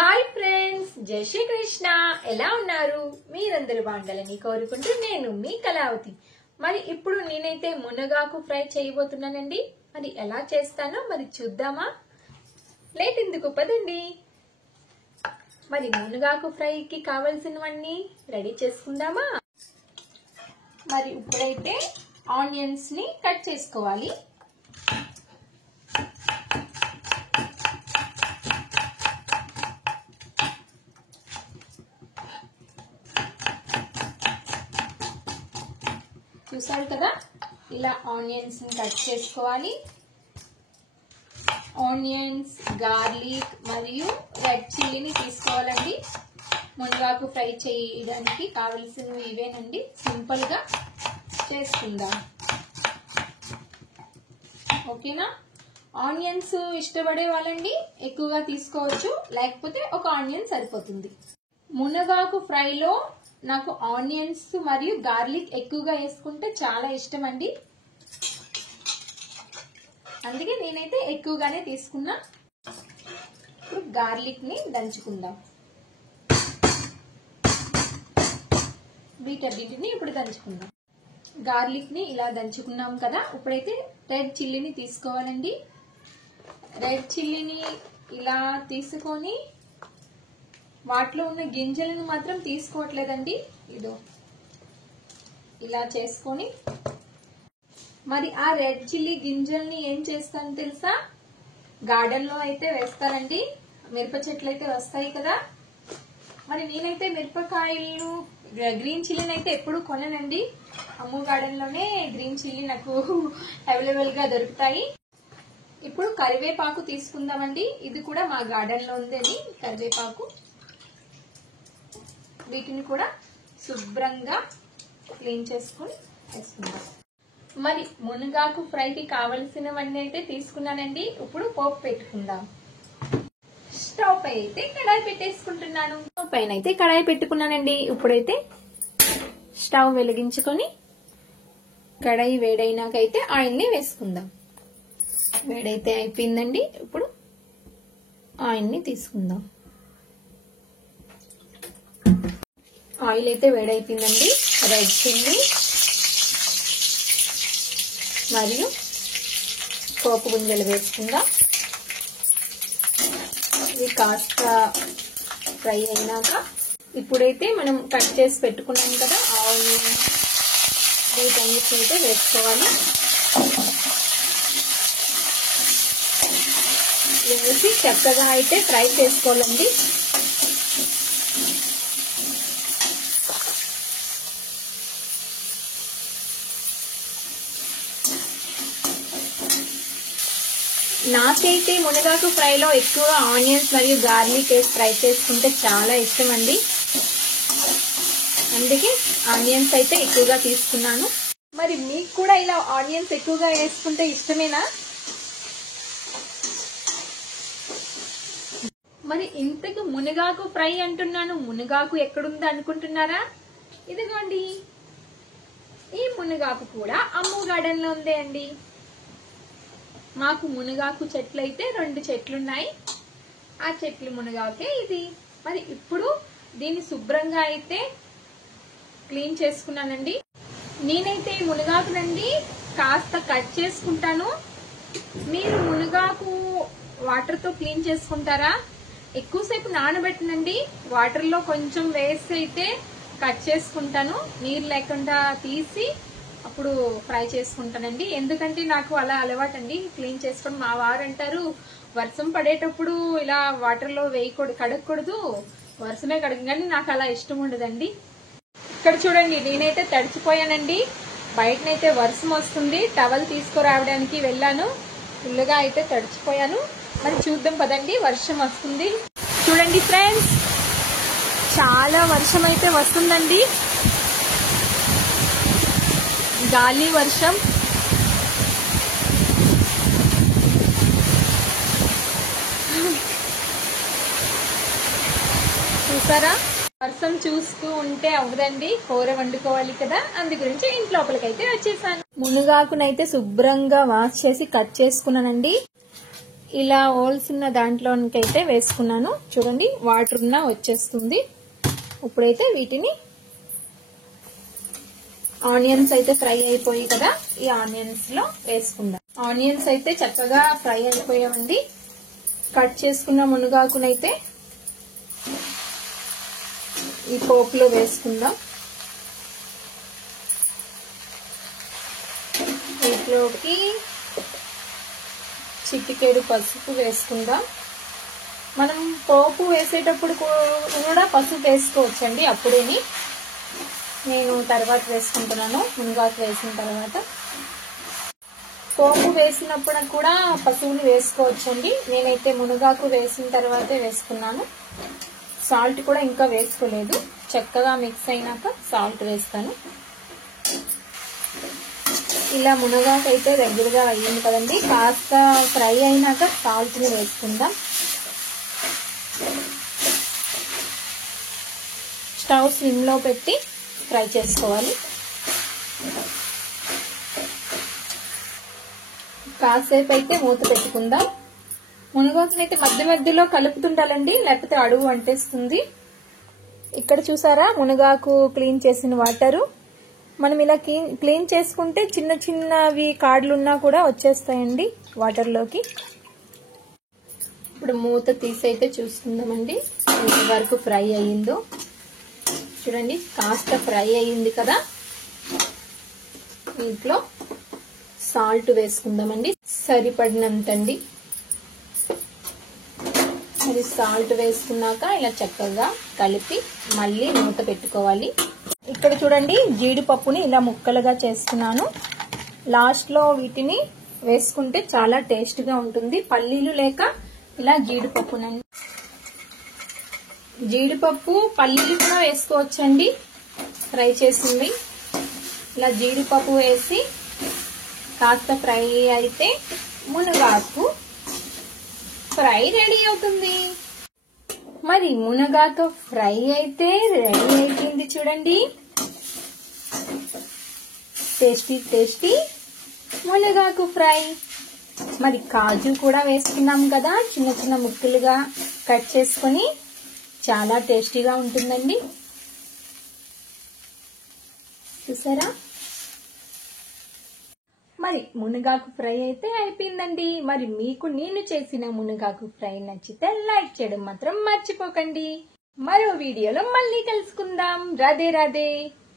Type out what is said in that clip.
Hi friends, జై శ్రీ కృష్ణ. ఎలా ఉన్నారు? మీరందరూ బాగుండాలని కోరుకుంటూ నేను మీ కళావతి. మరి ఇప్పుడు నేనైతే మునగాకు ఫ్రై చేయబోతున్నానండి. మరి ఎలా చేస్తానో మరి చూద్దామా? లేట్ ఎందుకు, పదండి. మరి మునగాకు ఫ్రైకి కావలసినవన్నీ రెడీ చేసుకుందామా? మరి ఇప్పుడైతే ఆనియన్స్ ని కట్ చేసుకోవాలి. చూసారు కదా, ఇలా ఆనియన్స్ ని కట్ చేసుకోవాలి. ఆనియన్స్, గార్లిక్ మరియు రెడ్ చిల్లీని తీసుకోవాలండి. మునగాకు ఫ్రై చేయడానికి కావలసినవి ఇవేనండి. సింపుల్ గా చేసుకుందాం, ఓకేనా? ఆనియన్స్ ఇష్టపడే వాళ్ళండి ఎక్కువగా తీసుకోవచ్చు, లేకపోతే ఒక ఆనియన్ సరిపోతుంది. మునగాకు ఫ్రైలో నాకు ఆనియన్స్ మరియు గార్లిక్ ఎక్కువగా వేసుకుంటే చాలా ఇష్టం అండి. అందుకే నేనైతే ఎక్కువగానే తీసుకున్నా. ఇప్పుడు గార్లిక్ ని దంచుకుందాం. వీటన్నిటిని ఇప్పుడు దంచుకుందాం. గార్లిక్ ని ఇలా దంచుకున్నాం కదా. ఇప్పుడైతే రెడ్ చిల్లీని తీసుకోవాలండి. రెడ్ చిల్లీని ఇలా తీసుకొని వాటిలో ఉన్న గింజలను మాత్రం తీసుకోవట్లేదండి. ఇదో ఇలా చేసుకొని మరి ఆ రెడ్ చిల్లీ గింజల్ని ఏం చేస్తాను తెలుసా? గార్డెన్ లో అయితే వేస్తానండి. మిరప చెట్లు అయితే వస్తాయి కదా. మరి నేనైతే మిరపకాయలు గ్రీన్ చిల్లీని అయితే ఎప్పుడు కొననండి. అమ్ము గార్డెన్ లోనే గ్రీన్ చిల్లీ నాకు అవైలబుల్ గా దొరుకుతాయి. ఇప్పుడు కరివేపాకు తీసుకుందామండి. ఇది కూడా మా గార్డెన్ లో ఉందని కరివేపాకు. వీటిని కూడా శుభ్రంగా క్లీన్ చేసుకుని వేసుకుందాం. మరి మునగాకు ఫ్రైకి కావలసినవన్నీ అయితే తీసుకున్నానండి. ఇప్పుడు పోపు పెట్టుకుందాం. స్టవ్ పై అయితే కడాయి పెట్టేసుకుంటున్నాను. స్టవ్ పైన అయితే కడాయి పెట్టుకున్నానండి. ఇప్పుడైతే స్టవ్ వెలిగించుకొని కడాయి వేడైనాకైతే ఆయిల్ ని వేసుకుందాం. వేడైతే అయిపోయిందండి. ఇప్పుడు ఆయిల్ ని తీసుకుందాం. ఆయిల్ అయితే వేడైపోయిందండి. రెడ్ చిల్లీ మరియు పోపు గింజలు వేసుకుందాం. ఇవి కాస్త ఫ్రై అయినాక ఇప్పుడైతే మనం కట్ చేసి పెట్టుకున్నాం కదా ఆనియన్, వీటన్నిటిని అయితే వేసుకోవాలి. వేసి చక్కగా అయితే ఫ్రై చేసుకోవాలండి. నాకైతే మునగాకు ఫ్రైలో ఎక్కువ ఆనియన్స్ మరియు గార్లిక్ వేసి ఫ్రై చేసుకుంటే చాలా ఇష్టం అండి. అందుకే ఆనియన్స్ అయితే ఎక్కువగా తీసుకున్నాను. మరి మీకు కూడా ఇలా ఆనియన్స్ ఎక్కువగా వేసుకుంటే ఇష్టమేనా? మరి ఇంతకు మునగాకు ఫ్రై అంటున్నాను, మునగాకు ఎక్కడుంది అనుకుంటున్నారా? ఇదిగోండి, ఈ మునగాకు కూడా అమ్ము గార్డెన్ లో ఉందే అండి. మాకు మునగాకు చెట్లు అయితే 2 చెట్లున్నాయి. ఆ చెట్లు మునగాకే ఇది. మరి ఇప్పుడు దీన్ని శుభ్రంగా అయితే క్లీన్ చేసుకున్నానండి. నేనైతే మునగాకునండి కాస్త కట్ చేసుకుంటాను. మీరు మునగాకు వాటర్ తో క్లీన్ చేసుకుంటారా? ఎక్కువసేపు నానబెట్టనండి. వాటర్ లో కొంచెం వేసి అయితే కట్ చేసుకుంటాను. నీరు లేకుండా తీసి అప్పుడు ఫ్రై చేసుకుంటానండి. ఎందుకంటే నాకు అలా అలవాటండి క్లీన్ చేసుకొని. మా వారు అంటారు, వర్షం పడేటప్పుడు ఇలా వాటర్ లో వేయకూడదు, కడగకూడదు, వర్షమే కడగ. కానీ నాకు అలా ఇష్టం ఉండదండి. ఇక్కడ చూడండి, నేనైతే తడిచిపోయానండి. బయటనైతే వర్షం వస్తుంది. టవల్ తీసుకురావడానికి వెళ్ళాను, ఫుల్గా అయితే తడిచిపోయాను. మరి చూద్దాం పదండి, వర్షం వస్తుంది. చూడండి ఫ్రెండ్స్, చాలా వర్షం అయితే వస్తుందండి. గాలి వర్షం. చూసారా? వర్షం చూస్తూ ఉంటే అవ్వదండి, కూర వండుకోవాలి కదా. అందు గురించి ఇంటి లోపలికైతే వచ్చేసాను. మునగాకునైతే శుభ్రంగా వాష్ చేసి కట్ చేసుకున్నానండి. ఇలా హోల్స్ ఉన్న దాంట్లోనికైతే వేసుకున్నాను. చూడండి వాటర్ ఉన్నా వచ్చేస్తుంది. ఇప్పుడైతే వీటిని ఆనియన్స్ అయితే ఫ్రై అయిపోయి కదా, ఈ ఆనియన్స్ లో వేసుకుందాం. ఆనియన్స్ అయితే చక్కగా ఫ్రై అయిపోయామండి. కట్ చేసుకున్న మునగాకునైతే ఈ పోపులో వేసుకుందాం. వీటిలోకి చిటికెడు పసుపు వేసుకుందాం. మనం పోపు వేసేటప్పుడు కూడా పసుపు వేసుకోవచ్చండి, అప్పుడేని. నేను తర్వాత వేసుకుంటున్నాను, మునగాకు వేసిన తర్వాత. పోపు వేసినప్పుడు కూడా పసుపుని వేసుకోవచ్చండి. నేనైతే మునగాకు వేసిన తర్వాతే వేసుకున్నాను. సాల్ట్ కూడా ఇంకా వేసుకోలేదు. చక్కగా మిక్స్ అయినాక సాల్ట్ వేస్తాను. ఇలా మునగాకు అయితే దగ్గరగా అయ్యింది కదండి. కాస్త ఫ్రై అయినాక సాల్ట్ని వేసుకుందాం. స్టవ్ స్లిమ్ లో పెట్టి ఫ్రై చేసుకోవాలి. కాసేపు అయితే మూత పెట్టుకుందాం. మునగాకుని అయితే మధ్య మధ్యలో కలుపుతుండాలండి, లేకపోతే అడుగు అంటేస్తుంది. ఇక్కడ చూసారా మునగాకు క్లీన్ చేసిన వాటరు. మనం ఇలా క్లీన్ చేసుకుంటే చిన్న చిన్నవి కాడ్లున్నా కూడా వచ్చేస్తాయండి వాటర్లోకి. ఇప్పుడు మూత తీసి అయితే చూసుకుందామండి ఎంతవరకు ఫ్రై అయ్యిందో. చూడండి కాస్త ఫ్రై అయ్యింది కదా. ఇంట్లో సాల్ట్ వేసుకుందామండి, సరిపడినంతండి. అది సాల్ట్ వేసుకున్నాక ఇలా చక్కగా కలిపి మళ్ళీ మూత పెట్టుకోవాలి. ఇక్కడ చూడండి జీడిపప్పుని ఇలా ముక్కలుగా చేసుకున్నాను. లాస్ట్ లో వీటిని వేసుకుంటే చాలా టేస్ట్ గా ఉంటుంది. పల్లీలు లేక ఇలా జీడిపప్పునండి. జీడిపప్పు పల్లీలు కూడా వేసుకోవచ్చండి ఫ్రై చేసింది. ఇలా జీడిపప్పు వేసి కాస్త ఫ్రై అయితే మునగాకు ఫ్రై రెడీ అవుతుంది. మరి మునగాకు ఫ్రై అయితే రెడీ అయిపోయింది చూడండి. టేస్టీ టేస్టీ మునగాకు ఫ్రై. మరి కాజు కూడా వేసుకున్నాం కదా, చిన్న చిన్న ముక్కలుగా కట్ చేసుకొని. చాలా టేస్టీగా ఉంటుందండి. చూసారా? మరి మునగాకు ఫ్రై అయితే అయిపోయిందండి. మరి మీకు నేను చేసిన మునగాకు ఫ్రై నచ్చితే లైక్ చేయడం మాత్రం మర్చిపోకండి. మరో వీడియోలో మళ్ళీ కలుసుకుందాం. రాధే రాధే.